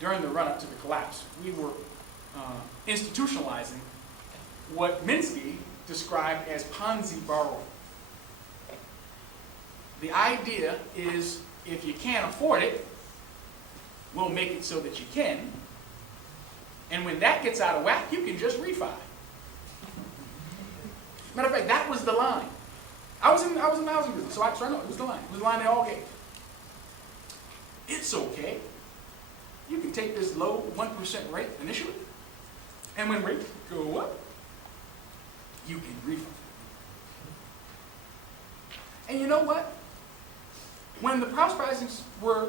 during the run-up to the collapse, we were institutionalizing what Minsky described as Ponzi borrowing. The idea is, if you can't afford it, we'll make it so that you can. And when that gets out of whack, you can just refi. Matter of fact, that was the line. I was in the housing business, so I know it was the line. It was the line they all gave. It's okay. You can take this low 1% rate initially, and when rates go up, you can refi. And you know what? When the house prices were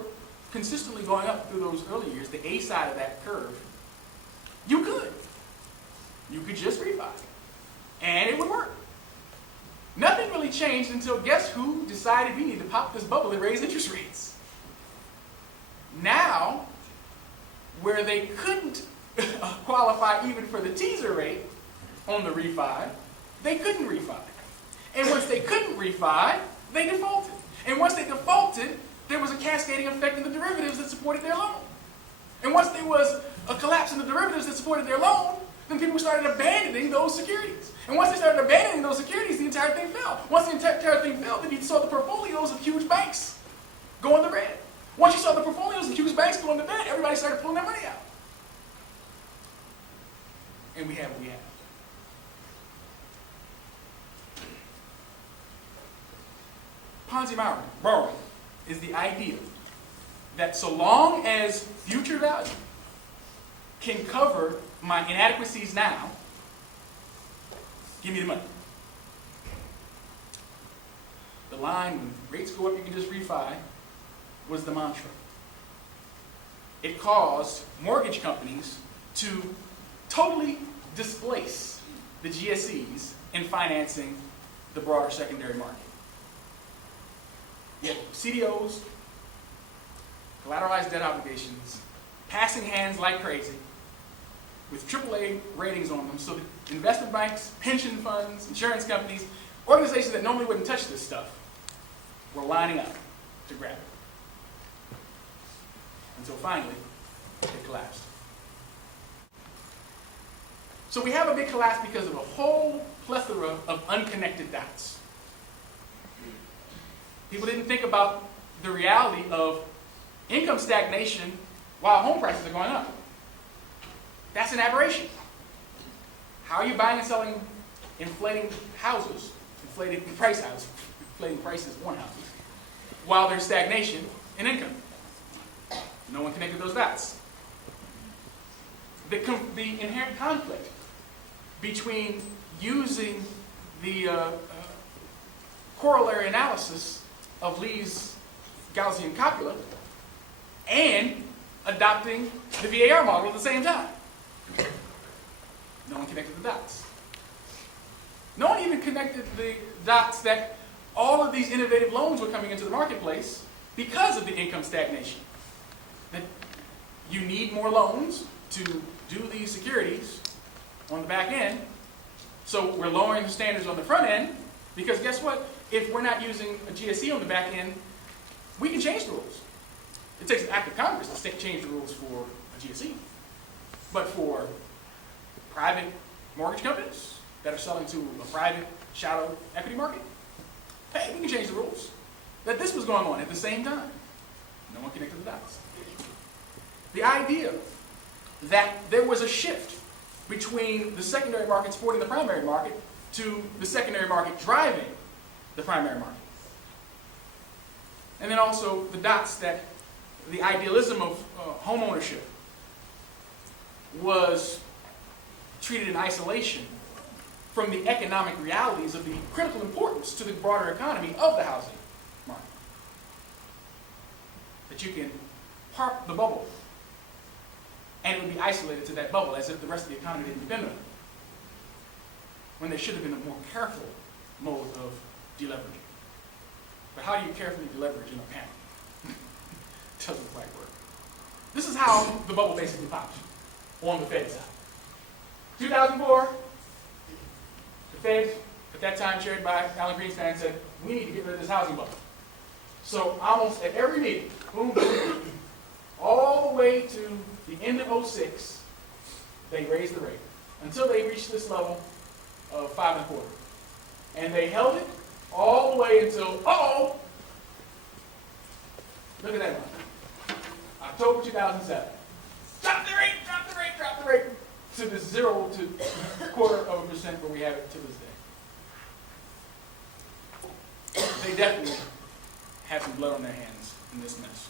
consistently going up through those early years, the A side of that curve, you could. You could just refi. And it would work. Nothing really changed until guess who decided we need to pop this bubble and raise interest rates. Now, where they couldn't qualify even for the teaser rate on the refi, they couldn't refi. And once they couldn't refi, they defaulted. And once they defaulted, there was a cascading effect in the derivatives that supported their loan. And once there was a collapse in the derivatives that supported their loan, then people started abandoning those securities. And once they started abandoning those securities, the entire thing fell. Once the entire thing fell, then you saw the portfolios of huge banks go in the red. Once you saw the portfolios of huge banks go in the red, everybody started pulling their money out. And we have what we have. Ponzi borrowing is the idea that so long as future value can cover my inadequacies now, give me the money. The line, when rates go up, you can just refi, was the mantra. It caused mortgage companies to totally displace the GSEs in financing the broader secondary market. Yet CDOs, collateralized debt obligations, passing hands like crazy, with AAA ratings on them, so that investment banks, pension funds, insurance companies, organizations that normally wouldn't touch this stuff, were lining up to grab it. Until finally, it collapsed. So we have a big collapse because of a whole plethora of unconnected dots. People didn't think about the reality of income stagnation while home prices are going up. That's an aberration. How are you buying and selling inflating houses, inflating prices on houses, while there's stagnation in income? No one connected those dots. The inherent conflict between using the corollary analysis of Lee's Gaussian copula and adopting the VAR model at the same time. No one connected the dots. No one even connected the dots that all of these innovative loans were coming into the marketplace because of the income stagnation. That you need more loans to do these securities on the back end, so we're lowering the standards on the front end, because guess what? If we're not using a GSE on the back end, we can change the rules. It takes an act of Congress to change the rules for a GSE. But for private mortgage companies that are selling to a private shadow equity market, hey, we can change the rules. That this was going on at the same time. No one connected the dots. The idea that there was a shift between the secondary market supporting the primary market to the secondary market driving the primary market. And then also the dots that the idealism of home ownership was treated in isolation from the economic realities of the critical importance to the broader economy of the housing market. That you can park the bubble and it would be isolated to that bubble as if the rest of the economy didn't depend on it. When there should have been a more careful mode of deleveraging. But how do you carefully deleverage in a panic? It doesn't quite work. This is how the bubble basically popped on the Fed side. 2004, the Fed, at that time chaired by Alan Greenspan, said, we need to get rid of this housing bubble. So almost at every meeting, boom, boom, boom, all the way to the end of '06, they raised the rate until they reached this level of 5.25. And they held it all the way until, look at that one. October 2007. Drop the rate, drop the rate, drop the rate to the 0 to 0.25% where we have it to this day. They definitely have some blood on their hands in this mess.